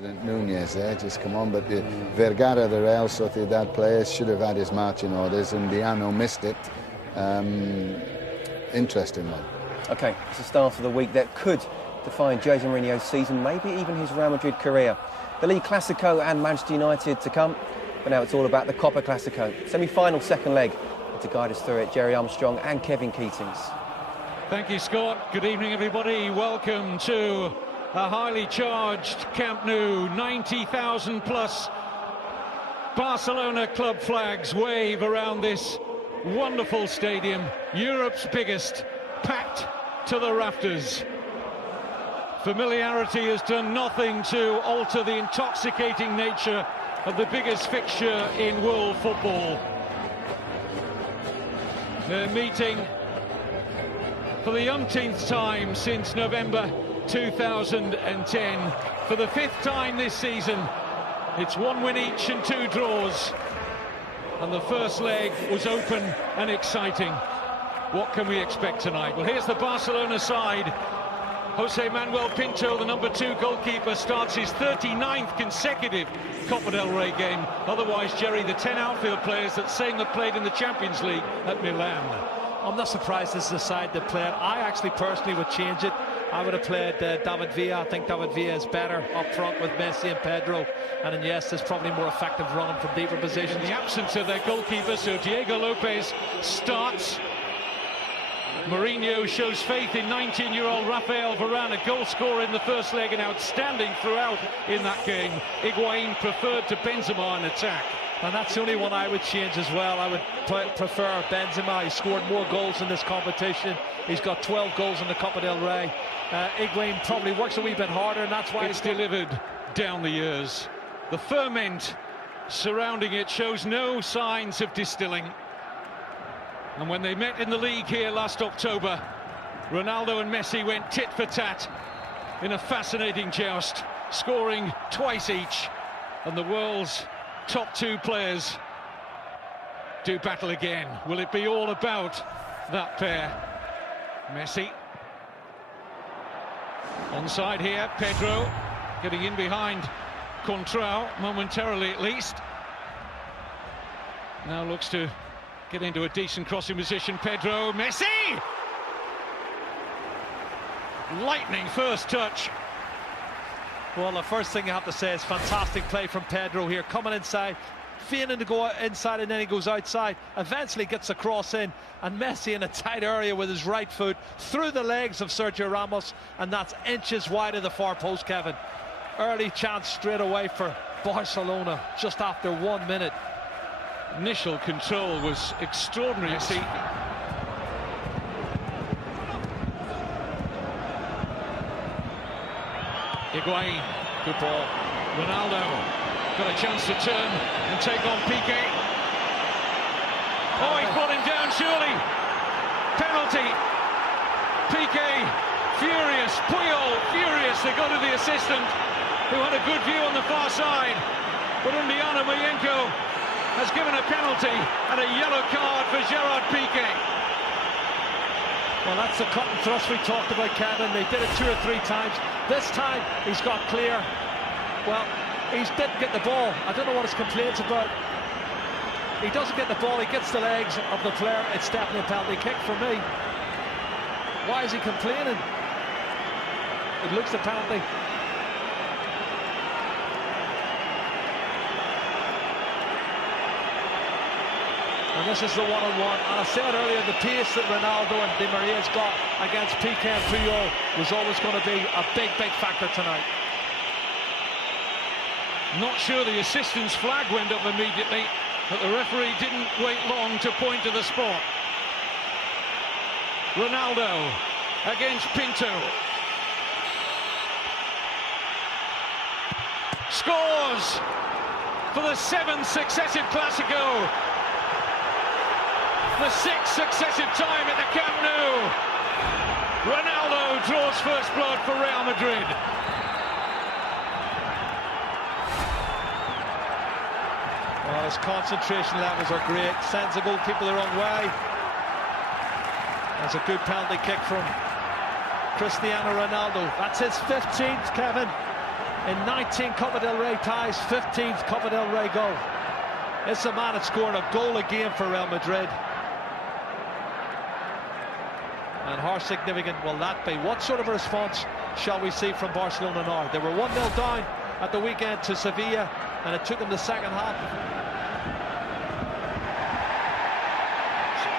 President Nunez there, just come on, but the Vergara, the Real Sociedad player, should have had his marching orders, and Diano missed it. Interesting one. OK, it's the start of the week that could define Jose Mourinho's season, maybe even his Real Madrid career. The League Clásico and Manchester United to come, but now it's all about the Copa Clásico. Semi-final second leg. To guide us through it, Jerry Armstrong and Kevin Keatings. Thank you, Scott. Good evening, everybody. Welcome to a highly charged Camp Nou. 90,000 plus Barcelona club flags wave around this wonderful stadium. Europe's biggest, packed to the rafters. Familiarity has done nothing to alter the intoxicating nature of the biggest fixture in world football. They're meeting for the umpteenth time since November 2010. For the fifth time this season, it's 1 win each and 2 draws. And the first leg was open and exciting. What can we expect tonight? Well, here's the Barcelona side. Jose Manuel Pinto, the number 2 goalkeeper, starts his 39th consecutive Copa del Rey game. Otherwise, Jerry, the 10 outfield players that same that played in the Champions League at Milan. I'm not surprised this is the side that played. I actually personally would change it. I would have played David Villa. I think David Villa is better up front with Messi and Pedro. And then, yes, there's probably more effective running from deeper positions. In the absence of their goalkeeper, so Diego Lopez starts. Mourinho shows faith in 19-year-old Rafael Varane, a goal scorer in the first leg and outstanding throughout in that game. Higuain preferred to Benzema in attack. And that's the only one I would change as well. I would prefer Benzema. He scored more goals in this competition. He's got 12 goals in the Copa del Rey. Higuain probably works a wee bit harder, and that's why it's delivered down the years. The ferment surrounding it shows no signs of distilling. And when they met in the league here last October, Ronaldo and Messi went tit for tat in a fascinating joust, scoring twice each. And the world's top 2 players do battle again. Will it be all about that pair? Messi. Onside here, Pedro getting in behind Contrao, momentarily at least. Now looks to get into a decent crossing position. Pedro, Messi! Lightning first touch. Well, the first thing you have to say is fantastic play from Pedro here, coming inside, feigning to go inside, and then he goes outside, eventually gets a cross in, and Messi in a tight area with his right foot through the legs of Sergio Ramos, and that's inches wide of the far post, Kevin. Early chance straight away for Barcelona just after 1 minute. Initial control was extraordinary. Messi. Higuain, good ball. Ronaldo got a chance to turn and take on Piqué. Oh, he's brought him down, surely. Penalty. Piqué, furious. Puyol, furious. They go to the assistant, who had a good view on the far side. But Undiano Mayenko has given a penalty and a yellow card for Gerard Piqué. Well, that's the cut and thrust we talked about, Kevin. They did it 2 or 3 times. This time, he's got clear. Well, he didn't get the ball. I don't know what his complaint's about. He doesn't get the ball, he gets the legs of the player. It's definitely a penalty kick for me. Why is he complaining? It looks a penalty. And this is the one-on-one. And I said earlier, the pace that Ronaldo and Di Maria's got against Piqué and Puyol was always going to be a big, big factor tonight. Not sure the assistant's flag went up immediately, but the referee didn't wait long to point to the spot. Ronaldo against Pinto. Scores for the 7th successive Clásico. The 6th successive time at the Camp Nou. Ronaldo draws first blood for Real Madrid. Well, his concentration levels are great. Sends the goalkeeper the wrong way. That's a good penalty kick from Cristiano Ronaldo. That's his 15th, Kevin. in 19 Copa del Rey ties, 15th Copa del Rey goal. It's a man that scored a goal a game for Real Madrid. And how significant will that be? What sort of a response shall we see from Barcelona now? They were 1-0 down at the weekend to Sevilla, and it took them the second half.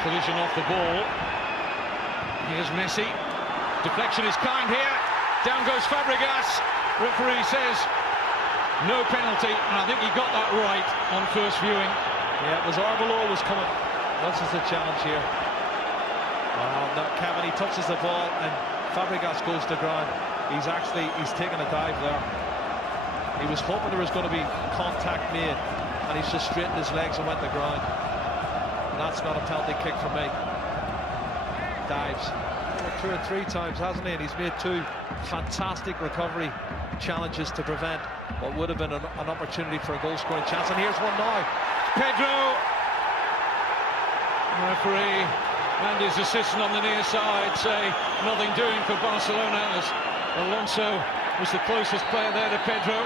Collision off the ball. Here's Messi. Deflection is kind here. Down goes Fabregas. Referee says no penalty, and I think he got that right on first viewing. Yeah, it was Arbeloa was coming. This is the challenge here. Well, no, Kevin, he touches the ball and Fabregas goes to ground. He's taken a dive there. He was hoping there was going to be contact made, and he's just straightened his legs and went to ground. And that's not a penalty kick for me. Dives 2 or 3 times, hasn't he? And he's made 2 fantastic recovery challenges to prevent what would have been an opportunity for a goal-scoring chance. And here's one now. Pedro. Referee and his assistant on the near side say nothing doing for Barcelona, as Alonso was the closest player there to Pedro.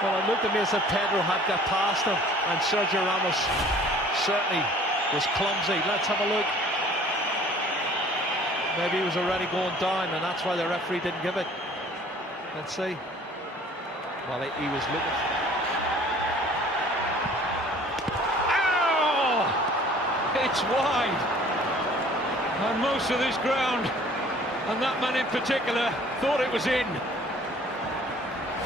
Well, it looked to me as if Pedro had got past him, and Sergio Ramos certainly was clumsy. Let's have a look. Maybe he was already going down, and that's why the referee didn't give it. Let's see. Well, he was looking. It's wide, and most of this ground, and that man in particular, thought it was in.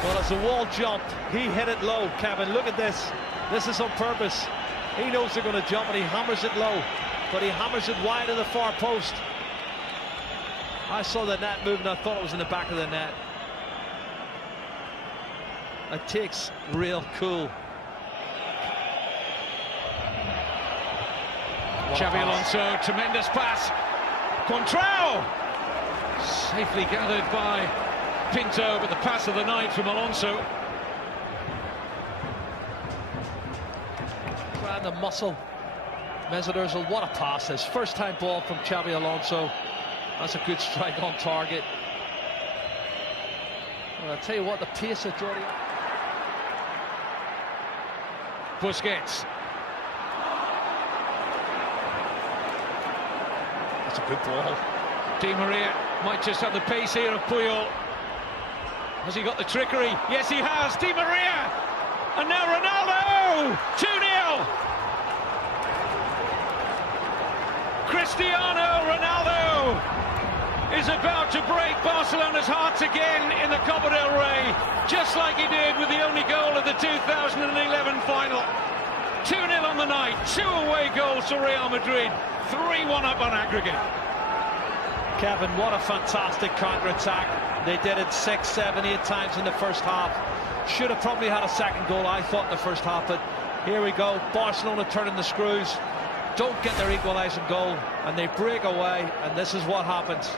Well, as the wall jumped, he hit it low, Kevin. Look at this. This is on purpose. He knows they're going to jump, and he hammers it low, but he hammers it wide of the far post. I saw the net move, and I thought it was in the back of the net. It takes real cool. Xabi Alonso, tremendous pass. Contrao! Safely gathered by Pinto, but the pass of the night from Alonso. Grand the muscle. Mesut Ozil, what a pass. His first time ball from Xabi Alonso. That's a good strike on target. Well, I'll tell you what, the pace of Jordi. Busquets. That's a good ball. Di Maria might just have the pace here of Puyol. Has he got the trickery? Yes, he has. Di Maria! And now Ronaldo! 2-0! Cristiano Ronaldo is about to break Barcelona's hearts again in the Copa del Rey, just like he did with the only goal of the 2011 final. 2-0 on the night, 2 away goals to Real Madrid, 3-1 up on aggregate. Kevin, what a fantastic counter-attack. They did it 6, 7, 8 times in the first half. Should have probably had a second goal, I thought, in the first half, but here we go. Barcelona turning the screws, don't get their equalising goal, and they break away, and this is what happens.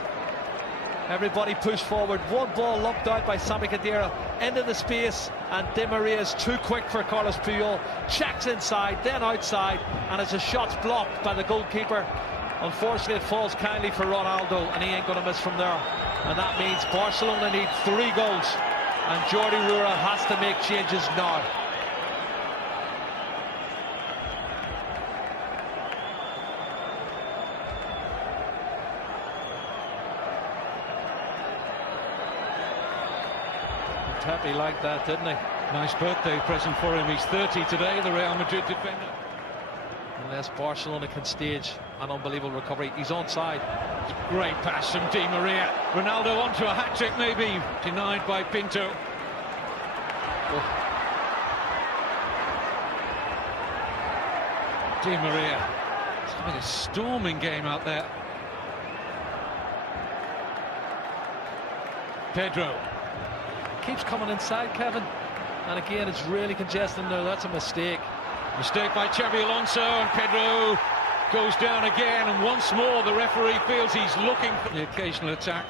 Everybody pushed forward. One ball lumped out by Sami Khedira into the space, and Di Maria is too quick for Carlos Puyol. Checks inside, then outside, and as the shot's blocked by the goalkeeper, unfortunately it falls kindly for Ronaldo, and he ain't going to miss from there. And that means Barcelona need 3 goals, and Jordi Rura has to make changes now. Pepe liked that, didn't he? Nice birthday present for him. He's 30 today, the Real Madrid defender. Unless Barcelona can stage an unbelievable recovery. He's onside. Great pass from Di Maria. Ronaldo onto a hat-trick maybe, denied by Pinto. Oh. Di Maria. It's having a storming game out there. Pedro. Keeps coming inside, Kevin, and again it's really congested there. That's a mistake. Mistake by Xabi Alonso, and Pedro goes down again, and once more the referee feels he's looking for the occasional attack.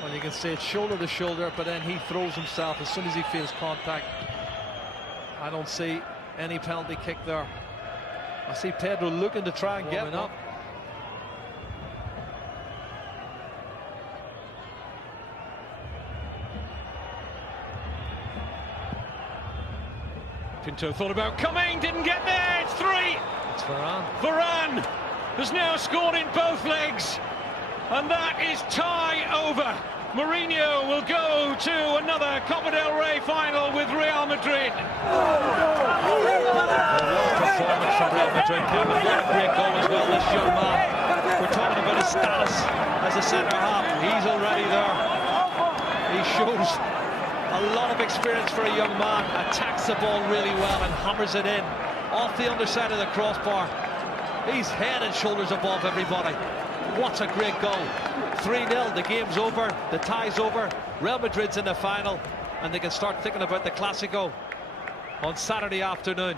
Well, you can see it's shoulder to shoulder, but then he throws himself as soon as he feels contact. I don't see any penalty kick there. I see Pedro looking to try and get it up. Pinto thought about coming, didn't get there. It's 3. It's Varane. Varane has now scored in both legs, and that is tie over. Mourinho will go to another Copa del Rey final with Real Madrid. Performance from Real Madrid. What a great goal as well, this young man. We're talking about his status as a centre half. He's already there. He shows a lot of experience for a young man. Attacks the ball really well and hammers it in off the underside of the crossbar. He's head and shoulders above everybody. What a great goal. 3-0, the game's over, the tie's over. Real Madrid's in the final, and they can start thinking about the clásico on Saturday afternoon.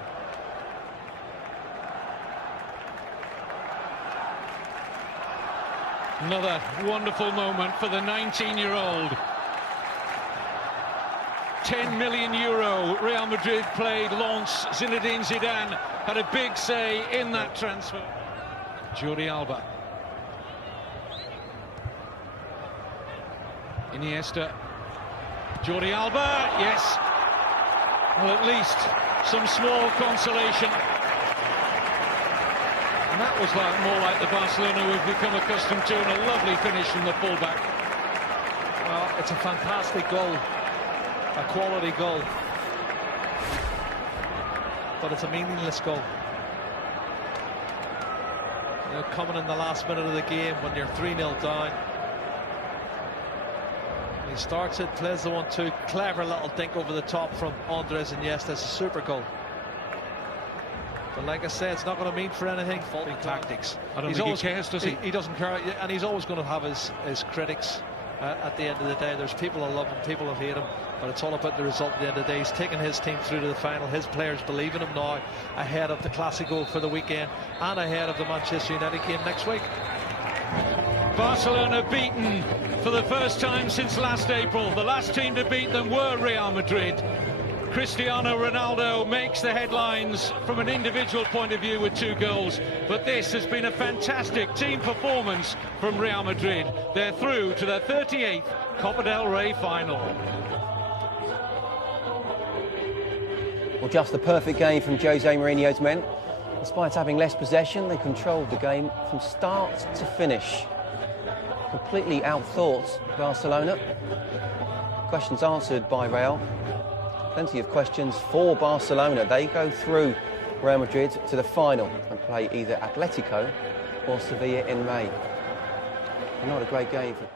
Another wonderful moment for the 19-year-old. 10 million euro Real Madrid played Lens. Zinedine Zidane had a big say in that transfer. Jordi Alba. Iniesta. Jordi Alba, yes. Well, at least some small consolation. And that was more like the Barcelona we've become accustomed to, and a lovely finish from the fullback. Well, it's a fantastic goal. A quality goal. But it's a meaningless goal. You know, coming in the last minute of the game when you're 3-0 down. He starts it, plays the 1-2, clever little dink over the top from Andres Iniesta. It's a super goal. But like I say, it's not going to mean for anything. Faulty tactics. I don't think he cares, does he? He doesn't care, and he's always going to have his critics at the end of the day. There's people that love him, people that hate him, but it's all about the result at the end of the day. He's taken his team through to the final. His players believe in him now, ahead of the Clásico for the weekend and ahead of the Manchester United game next week. Barcelona beaten for the first time since last April. The last team to beat them were Real Madrid. Cristiano Ronaldo makes the headlines from an individual point of view with 2 goals, but this has been a fantastic team performance from Real Madrid. They're through to the 38th Copa del Rey final. Well, just the perfect game from Jose Mourinho's men. Despite having less possession, they controlled the game from start to finish. Completely outthought Barcelona. Questions answered by Real. Plenty of questions for Barcelona. They go through Real Madrid to the final and play either Atletico or Sevilla in May. Not a great game for